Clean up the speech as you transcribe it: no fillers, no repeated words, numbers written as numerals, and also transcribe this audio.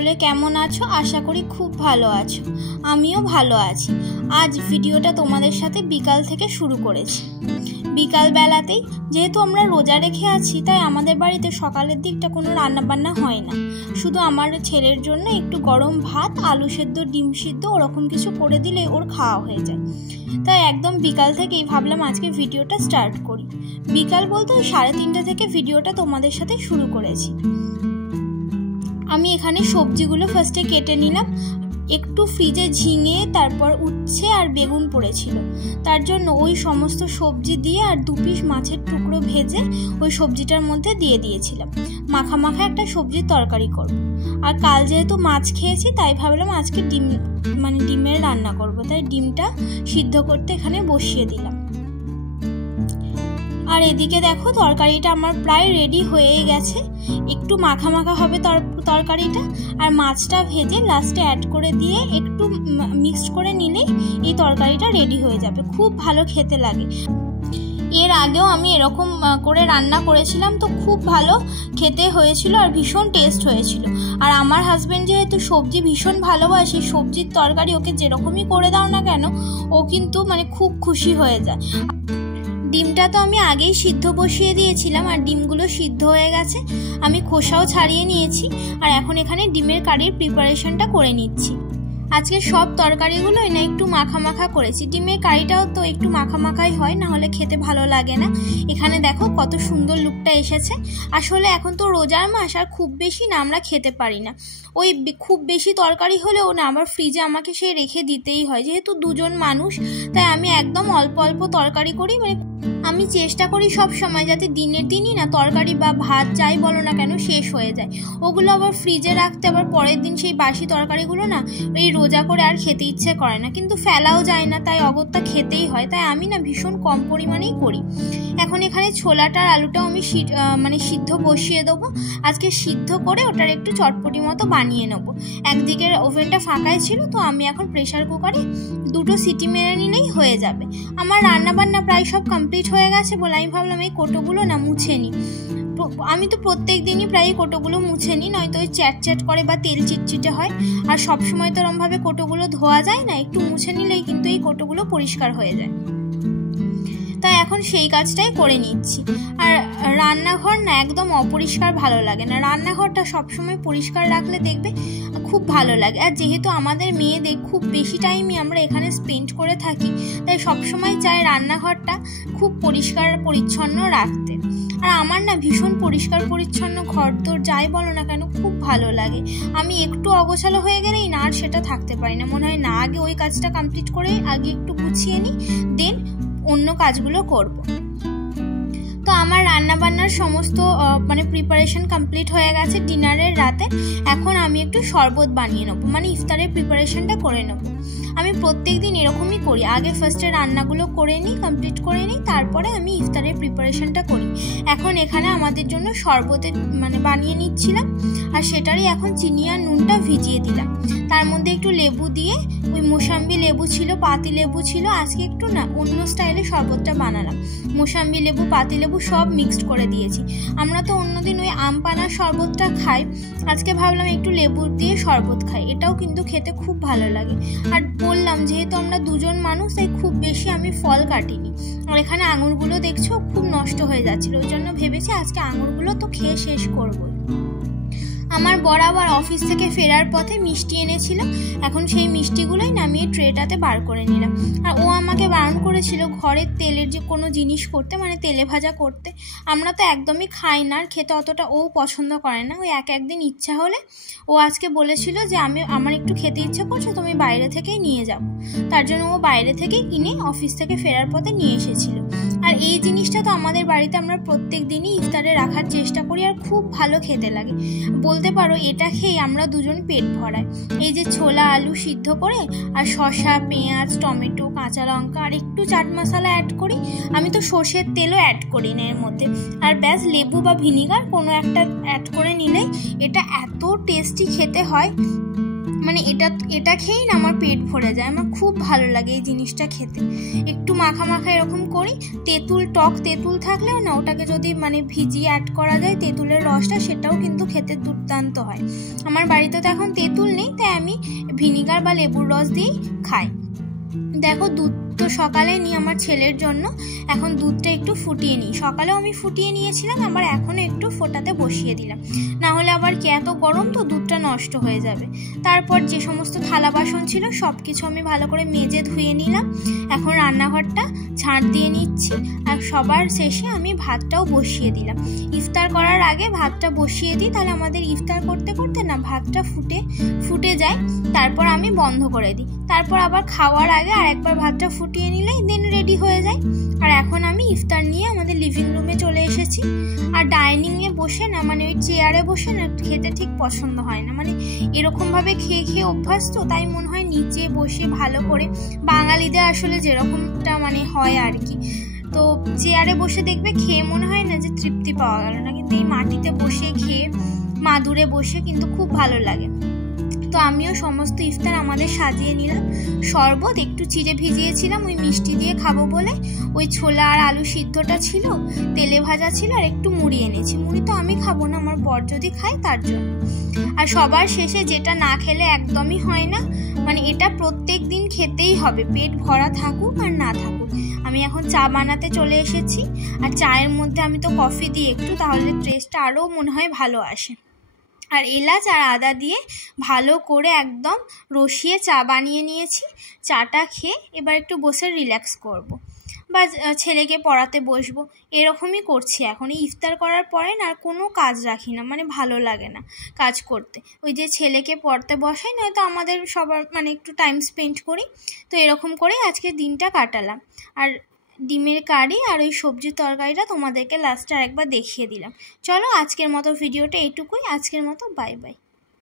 সকলে কেমন আছো? আশা করি খুব ভালো আছো। আমিও ভালো আছি। আজ ভিডিওটা তোমাদের সাথে বিকাল থেকে শুরু করেছি। বিকাল বেলাতেই যেহেতু আমরা রোজা রেখে আছি, তাই আমাদের বাড়িতে সকালের দিকটা কোনো রান্নাবান্না হয় না। শুধু আমার ছেলের জন্য একটু গরম ভাত, আলু সেদ্ধ, ডিম সিদ্ধ ওরকম কিছু করে দিলে ওর খাওয়া হয়ে যায়। তাই একদম বিকাল থেকেই ভাবলাম আজকে ভিডিওটা স্টার্ট করি। বিকাল বলতে 3:30 থেকে ভিডিওটা তোমাদের সাথে শুরু করেছি। আমি এখানে সবজিগুলো ফার্স্টে কেটে নিলাম। একটু ফ্রিজে ঝিঙে, তারপর উচ্ছে আর বেগুন পড়েছিল, তার জন্য ওই সমস্ত সবজি দিয়ে আর 2 পিস মাছের টুকরো ভেজে ওই সবজিটার মধ্যে দিয়ে দিয়েছিলাম। মাখা মাখা একটা সবজির তরকারি করব। আর কাল যেহেতু মাছ খেয়েছি, তাই ভাবলাম আজকে ডিমের রান্না করব। তাই ডিমটা সিদ্ধ করতে এখানে বসিয়ে দিলাম। আর এদিকে দেখো তরকারিটা আমার প্রায় রেডি হয়েই গেছে। একটু মাখা মাখা হবে তরকারিটা, আর মাছটা ভেজে লাস্টে অ্যাড করে দিয়ে একটু মিক্সড করে নিলেই এই তরকারিটা রেডি হয়ে যাবে। খুব ভালো খেতে লাগে। এর আগেও আমি এরকম করে রান্না করেছিলাম, তো খুব ভালো খেতে হয়েছিল আর ভীষণ টেস্ট হয়েছিল। আর আমার হাজবেন্ড যেহেতু সবজি ভীষণ ভালোবাসে, সবজির তরকারি ওকে যেরকমই করে দাও না কেন ও কিন্তু খুব খুশি হয়ে যায়। ডিমটা তো আমি আগেই সিদ্ধ বসিয়ে দিয়েছিলাম, আর ডিমগুলো সিদ্ধ হয়ে গেছে। আমি খোসাও ছাড়িয়ে নিয়েছি, আর এখন এখানে ডিমের কারির প্রিপারেশনটা করে নিচ্ছি। আজকে সব তরকারিগুলোই না একটু মাখা মাখা করেছি। ডিমের কারিটাও তো একটু মাখা মাখাই হয়, না হলে খেতে ভালো লাগে না। এখানে দেখো কত সুন্দর লুকটা এসেছে। আসলে এখন তো রোজার মাস, আর খুব বেশি না আমরা খেতে পারি না। ওই খুব বেশি তরকারি হলেও না আবার ফ্রিজে আমাকে সে রেখে দিতেই হয়। যেহেতু 2 জন মানুষ, তাই আমি একদম অল্প অল্প তরকারি করি। আমি চেষ্টা করি সব সময় যাতে দিনের দিনই না তরকারি বা ভাত যাই বলো না কেন শেষ হয়ে যায়। ওগুলো আবার ফ্রিজে রাখতে আবার পরের দিন সেই বাসি তরকারিগুলো না এই রোজা করে আর খেতে ইচ্ছে করে না, কিন্তু ফেলাও যায় না, তাই অগত্যা খেতেই হয়। তাই আমি না ভীষণ কম পরিমাণেই করি। এখন এখানে ছোলাটার আলুটাও আমি সিদ্ধ বসিয়ে দেবো। আজকে সিদ্ধ করে ওটার একটু চটপটি মতো বানিয়ে নেবো। একদিকের ওভেনটা ফাঁকাই ছিল, তো আমি এখন প্রেসার কুকারে 2টো সিটি মেরে নিলেই হয়ে যাবে। আমার রান্নাবান্না প্রায় সব কমপ্লিট হয়ে গেছে বলে আমি ভাবলাম এই কোটোগুলো না মুছে নিই। আমি তো প্রত্যেক দিনই প্রায় কোটোগুলো মুছে নিই, নয়তো ওই চ্যাট করে বা তেল চিটচিটে হয়। আর সবসময় তো এরমভাবে কোটোগুলো ধোয়া যায় না, একটু মুছে নিলেই কিন্তু এই কোটোগুলো পরিষ্কার হয়ে যায়। তাই এখন সেই কাজটাই করে নিচ্ছি। আর রান্নাঘর না একদম অপরিষ্কার ভালো লাগে না। রান্নাঘরটা সবসময় পরিষ্কার রাখলে দেখবে খুব ভালো লাগে। আর যেহেতু আমাদের মেয়েদের খুব বেশি টাইমই আমরা এখানে স্পেন্ড করে থাকি, তাই সবসময় চাই রান্নাঘরটা খুব পরিষ্কার পরিচ্ছন্ন রাখতে। আর আমার না ভীষণ পরিষ্কার পরিচ্ছন্ন ঘরদোর যাই বলো না কেন খুব ভালো লাগে। আমি একটু অগোছালো হয়ে গেলেই না আর সেটা থাকতে পারি না। মনে হয় না আগে ওই কাজটা কমপ্লিট করে আগে একটু গুছিয়ে নিই, দেন অন্য কাজগুলো করব। তো আমার রান্নাবান্নার সমস্ত প্রিপারেশন কমপ্লিট হয়ে গেছে ডিনারের রাতে। এখন আমি একটু শরবত বানিয়ে নেবো, ইফতারের প্রিপারেশনটা করে নেবো। আমি প্রত্যেক দিন এরকমই করি, আগে ফার্স্টে রান্নাগুলো করে নিই, কমপ্লিট করে নিই, তারপরে আমি ইফতারের প্রিপারেশনটা করি। এখন এখানে আমাদের জন্য শরবতের বানিয়ে নিচ্ছিলাম, আর সেটারই এখন চিনি আর নুনটা ভিজিয়ে দিলাম। তার মধ্যে একটু লেবু দিয়ে, ওই মোসাম্বি লেবু ছিল, পাতি লেবু ছিল, আজকে একটু না অন্য স্টাইলে শরবতটা বানালাম। মোসাম্বি লেবু, পাতি লেবু সব মিক্সড করে দিয়েছি। আমরা তো অন্যদিন ওই আম পানার শরবতটা খাই, আজকে ভাবলাম একটু লেবু দিয়ে শরবত খাই। এটাও কিন্তু খেতে খুব ভালো লাগে। আর বললাম যেহেতু আমরা 2 জন মানুষ, তাই খুব বেশি আমি ফল কাটিনি। আর এখানে আঙুরগুলো দেখছো খুব নষ্ট হয়ে যাচ্ছিল, ওই জন্য ভেবেছি আজকে আঙুরগুলো তো খেয়ে শেষ করবো। আমার বর আবার অফিস থেকে ফেরার পথে মিষ্টি এনেছিল, এখন সেই মিষ্টিগুলোই নামিয়ে ট্রেটাতে বার করে নিলাম। আর ও আমাকে বারণ করেছিল ঘরের তেলের যে কোনো জিনিস করতে, তেলে ভাজা করতে। আমরা তো একদমই খাই না, আর খেতে অতটা ও পছন্দ করে না। ওই একদিন ইচ্ছা হলে ও আজকে বলেছিল যে আমার একটু খেতে ইচ্ছা করছে, তুমি বাইরে থেকেই নিয়ে যাবো। তার জন্য ও বাইরে থেকেই কিনে অফিস থেকে ফেরার পথে নিয়ে এসেছিল। আর এই জিনিসটা তো আমাদের বাড়িতে আমরা প্রত্যেক দিনই ইফতারে রাখার চেষ্টা করি, আর খুব ভালো খেতে লাগে। বলতে পারো এটা খেয়ে আমরা 2 জন পেট ভরাই। এই যে ছোলা আলু সিদ্ধ করে আর শসা, পেঁয়াজ, টমেটো, কাঁচা লঙ্কা আর একটু চাট মশলা অ্যাড করি। আমি তো সর্ষের তেলও অ্যাড করি না এর মধ্যে। আর ব্যাস লেবু বা ভিনিগার কোনো একটা অ্যাড করে নিলেই এটা এত টেস্টি খেতে হয়। মানে এটা খেয়েই না আমার পেট ভরে যায়, আমার খুব ভালো লাগে এই জিনিসটা খেতে। একটু মাখা মাখা এরকম করি, টক তেঁতুল থাকলেও না ওটাকে যদি মানে ভিজিয়ে অ্যাড করা যায় তেঁতুলের রসটা, সেটাও কিন্তু খেতে দুর্দান্ত হয়। আমার বাড়িতে তো এখন তেঁতুল নেই, তাই আমি ভিনিগার বা লেবুর রস দিয়েই খাই। দেখো দুধ তো সকালে নিই আমার ছেলের জন্য, এখন দুধটা একটু ফুটিয়ে নিই। সকালেও আমি ফুটিয়ে নিয়েছিলাম, আবার এখনও একটু ফোটাতে বসিয়ে দিলাম, না হলে আবার কি এত গরম তো দুধটা নষ্ট হয়ে যাবে। তারপর যে সমস্ত থালা বাসন ছিল সব কিছু আমি ভালো করে মেজে ধুয়ে নিলাম। এখন রান্নাঘরটা ঝাঁট দিয়ে নিচ্ছি, আর সবার শেষে আমি ভাতটাও বসিয়ে দিলাম। ইফতার করার আগে ভাতটা বসিয়ে দিই, তাহলে আমাদের ইফতার করতে করতে না ভাতটা ফুটে যায়, তারপর আমি বন্ধ করে দিই। তারপর আবার খাওয়ার আগে আর একবার ভাতটা ফুটিয়ে নিলেই দেন রেডি হয়ে যায়। আর এখন আমি ইফতার নিয়ে আমাদের লিভিং রুমে চলে এসেছি। আর ডাইনিংয়ে বসে না মানে ওই চেয়ারে বসে না খেতে ঠিক পছন্দ হয় না, মানে এরকমভাবে খেয়ে অভ্যাস তো, তাই মনে হয় নিচে বসে ভালো করে বাঙালিদের আসলে যেরকমটা মানে হয় আর কি। তো চেয়ারে বসে দেখবে খেয়ে মনে হয় না যে তৃপ্তি পাওয়া গেল না, কিন্তু এই মাটিতে বসে খেয়ে মাদুরে বসে কিন্তু খুব ভালো লাগে। তো আমিও সমস্ত ইফতার আমাদের সাজিয়ে নিলাম। শরবত একটু চিড়ে ভিজিয়েছিলাম ওই মিষ্টি দিয়ে খাবো বলে, ওই ছোলা আর আলু সিদ্ধটা ছিল, তেলে ভাজা ছিল, আর একটু মুড়ি এনেছি। মুড়ি তো আমি খাবো না, আমার বর যদি খায় তার জন্য। আর সবার শেষে যেটা না খেলে একদমই হয় না, মানে এটা প্রত্যেক দিন খেতেই হবে, পেট ভরা থাকুক আর না থাকুক। আমি এখন চা বানাতে চলে এসেছি, আর চায়ের মধ্যে আমি তো কফি দিই একটু, তাহলে টেস্টটা আরও মনে হয় ভালো আসে। আর এলাচ আর আদা দিয়ে ভালো করে একদম রসিয়ে চা বানিয়ে নিয়েছি। চাটা খেয়ে এবার একটু বসে রিল্যাক্স করব, বা ছেলেকে পড়াতে বসবো, এরকমই করছি এখন। এই ইফতার করার পরে না আর কোনো কাজ রাখি না, মানে ভালো লাগে না কাজ করতে। ওই যে ছেলেকে পড়তে বসাই, নয়তো আমাদের সবার মানে একটু টাইম স্পেন্ড করি। তো এরকম করে আজকে দিনটা কাটালাম। আর ডিমের কারি আর ওই সবজির তরকারিটা তোমাদেরকে লাস্টে আরেকবার দেখিয়ে দিলাম। চলো আজকের মতো ভিডিওটা এইটুকুই, আজকের মতো বাই বাই।